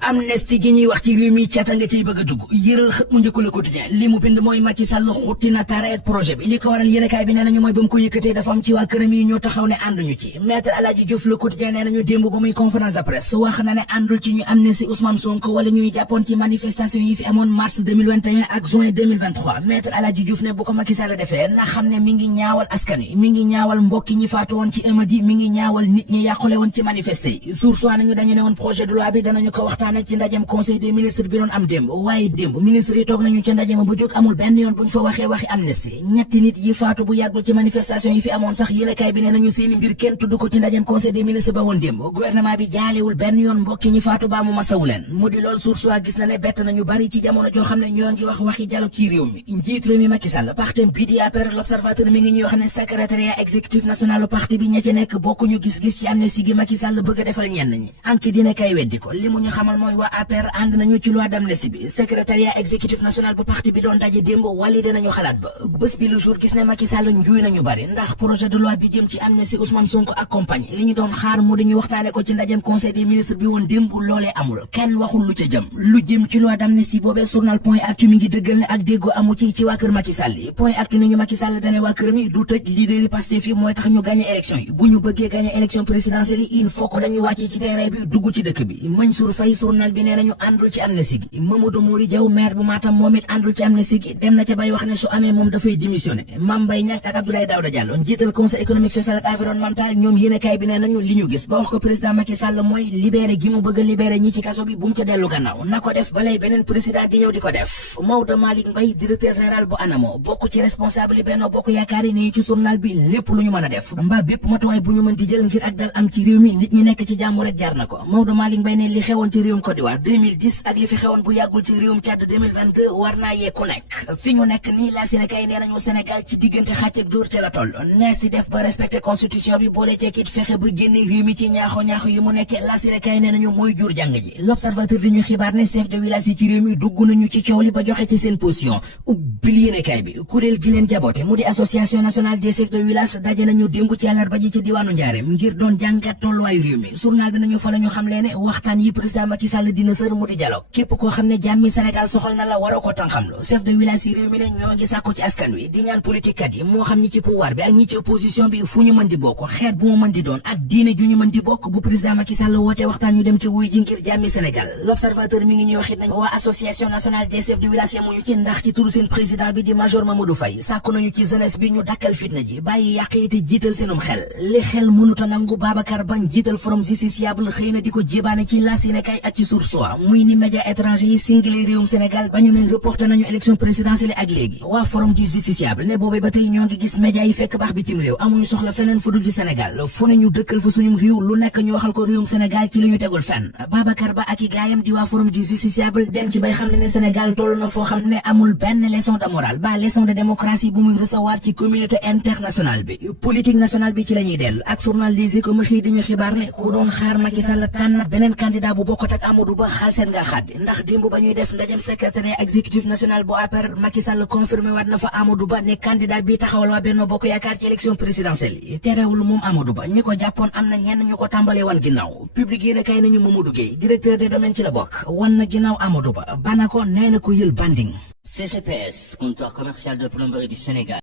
amnistie gi ñuy wax ci réew mi cata nga ciy bëgg a dugg yëral xët mu njëkk Le Quotidien li mu bind mooy Macky Sall xutti na tareet projet bi li ko waral yéenekaay bi nee nañu mooy ba mu ko yëkkatee dafa am ci waa këram yi ñoo taxaw ne ànduñu ci Maître Aladji Diouf Le Quotidien nee nañu démb ba muy conférence de presse wax na ne àndul ci ñu amnistie Ousmane Sonko wala ñuy jàppoon ci manifestation yi fi amoon mars 2021 ak juin 2023 Maître Aladji Diouf ne bu ko Macky Sall defee na xam ne mi ngi ñaawal askan wi mi ngi ñaawal mbokki ñi faatu woon ci émeute yi mi ngi ñaawal nit ñi yàqule woon ci manifester yi source nañu dañu ne woon projet de loi bi danañu ko waxtaane ci ndajem conseil des ministres bi doon am démb waaye démb ministre yi toog nañu ca ndajema bu jóg amul benn yoon buñ fa waxee waxi amnistie ñetti nit yi faatu bu yàggul ci manifestation yi fi amoon sax yéenekaay bi nee nañu seeni mbir kenn tudd ko ci ndajem conseil des ministres ba woon démb gouvernement bi jaalewul benn yoon mbokki ñi faatu baa mu masawu leen mu di lool source waa gis na ne bett nañu bari ci jamono joo xam ne ñoo ngi wax waxi dialogue ci réew mi njiit réew mi Macky Sall parti bi di APR l'observateur mi ngi ñuy wax ne secrétariat exécutif national parti bi ña ci nekk bokkuñu gis-gis ci amnistie gi Macky Sall bëgg a defal ñenn ñi anki dina kay weddi ko li mu ñu xamal mooy waa APR ànd nañu ci loi d'amnistie bi secrétariat exécutif national bu parti bi doon daje démb walide nañu xalaat ba bés bi le jour gis ne Macky Sall njuuy nañu bari ndax projet de loi bi jëm ci amnistie Ousmane Sonko ak compagnie li ñu doon xaar mu dañu waxtaane ko ci ndajem conseil des ministres bi woon démb loolee amul kenn waxul lu ca jëm lu jëm ci loi d'amnistie boobee journal Point Actu mi ngi dëggal ne ak déggoo amu ci waa kër Macky Sall yi Point Actu ni ñu Macky Sall dane waa kër mi du tëj leader yi Pastef yi mooy tax ñu gagné élection yi bu ñu bëggee gagné élection présidentielle yi il faut que dañuy wàcce ci terrain bi dugg ci dëkk bi Mansour Faye journal bi nee nañu àndul ci amnistie gi Mamadou Mouri Diaw maire bu Matam moom it àndul ci amnistie gi dem na ca bay wax ne su amee moom dafay démissionné Mame Mbaye Niang ak Abdoulaye Daouda Diallo njiital conseil économique social ak environnemental ñoom yéenekaay bi nee nañu li ñu gis ba wax ko président Macky Sall mooy libéré gi mu bëgg a libéré ñi ci kaso bi bu mu ca dellu gannaaw na ko def balay beneen président di ñëw di ko def Maodo Malick Mbaye directeur général bu ANAMO bokk ci responsable yi Benno Bokk Yaakaar yi ne ci journal bi lépp lu ñu mën a def mbaa bépp matuwaay bu ñu mën di jël ngir ak dal am ci réew mi nit ñi nekk ci jàmm rek jaar na ko Maodo Malick Mbaye ne li xewoon ci réewum Côte d'Ivoire 2010 ak li fi xewoon bu yàggul ci réewum Tchad 2022 war naa yee ku nekk fi ñu nekk nii la Sénégal nee nañu Sénégal ci diggante xàcc ak dóor ca la toll nees di def ba respecté constitution bi boole ceekit fexe ba génne réew mi ci ñaaxo yi mu nekkee la Sénégal nee nañu mooy jur jàng ji l'observateur di ñu xibaar ne chef de village yi ci réew mi dugg nañu ci coow li ba joxe ci seen position ubbil yéenekaay bi kuréel gi leen jaboote mu di association nationale des chefs de village daje nañu démb ci àllarba ji ci diwaanu Njaareem ngir doon jàngat tolluwaayu réew mi journal bi nañu fa la ñu xam lee ne waxtaan yi président Macky Sall dina sër mu di dialogue képp koo xam ne jàmmi Sénégal soxal na la waroo ko tànxamlu chef de village yi réew mi ne ñoo ngi sàkku ci askan wi di ñaan politique kat yi moo xam ñi ci pouvoir bi ak ñi ci opposition bi fu ñu mën di bokk xeet bu mu mën di doon ak diine ju ñu mën di bokk bu président Macky Sall woote waxtaan ñu dem ci wuy ji ngir jàmmi Sénégal l'observateur mi ngi ñuy waxit nañ waa association nationale des chefs de village yamuñu ci ndax ci turu seen président bi di major Mamadou Faye sàkku nañu ci jeunesse bi ñu dakkal fitna ji bàyyi yàq yi te jiital seenum xel li xel mënuta nangu Babacar Ba jiital forum justiciable xëy na di ko jébaane ci la Sénégal ak ci Source A muy ni média étranger yi singalé réewum Sénégal ba ñu ne reporté nañu élection présidentielle ak léegi waa forum du justiciable ne boobee ba tey ñoo ngi gis média yi fekk baax bitim réew amuñu soxla feneen fu dul di Sénégal fu ne ñu dëkkal fa suñum réew lu nekk ñu waxal ko réewum Sénégal ci lu ñu tegul fenn Babacar Ba ak i gaayam di waa forum du justiciable dem ci bay xam ne Sénégal toll na foo xam ne amul benn leçon de morale ba leçon de démocratie bu muy recevoir ci communauté internationale bi politique nationale bi ci la ñuy dellu ak journal Les Échos ma xëy di ñu xibaar ne ku doon xaar Macky Sall tànn beneen candidat bu bokkut ak Amadou Ba xaal seen nga xaddi ndax démb ba ñuy def ndajem secrétaire exécutif national bu APR Macky Sall confirmé waat na fa Amadou Ba ne candidat bi taxawal waa Benno Bokk Yaakaar ci élection présidentielle yi terewul moom Amadou Ba ñi ko jàppoon am na ñenn ñu ko tàmbalee wan ginnaaw public yéen a kay nañu Mamadou Gueye directeur des domaines ci la bokk wan na ginnaaw Amadou Ba bana ko nee na ko yël banding CCPS, comptoir commercial de plomberie du Sénégal.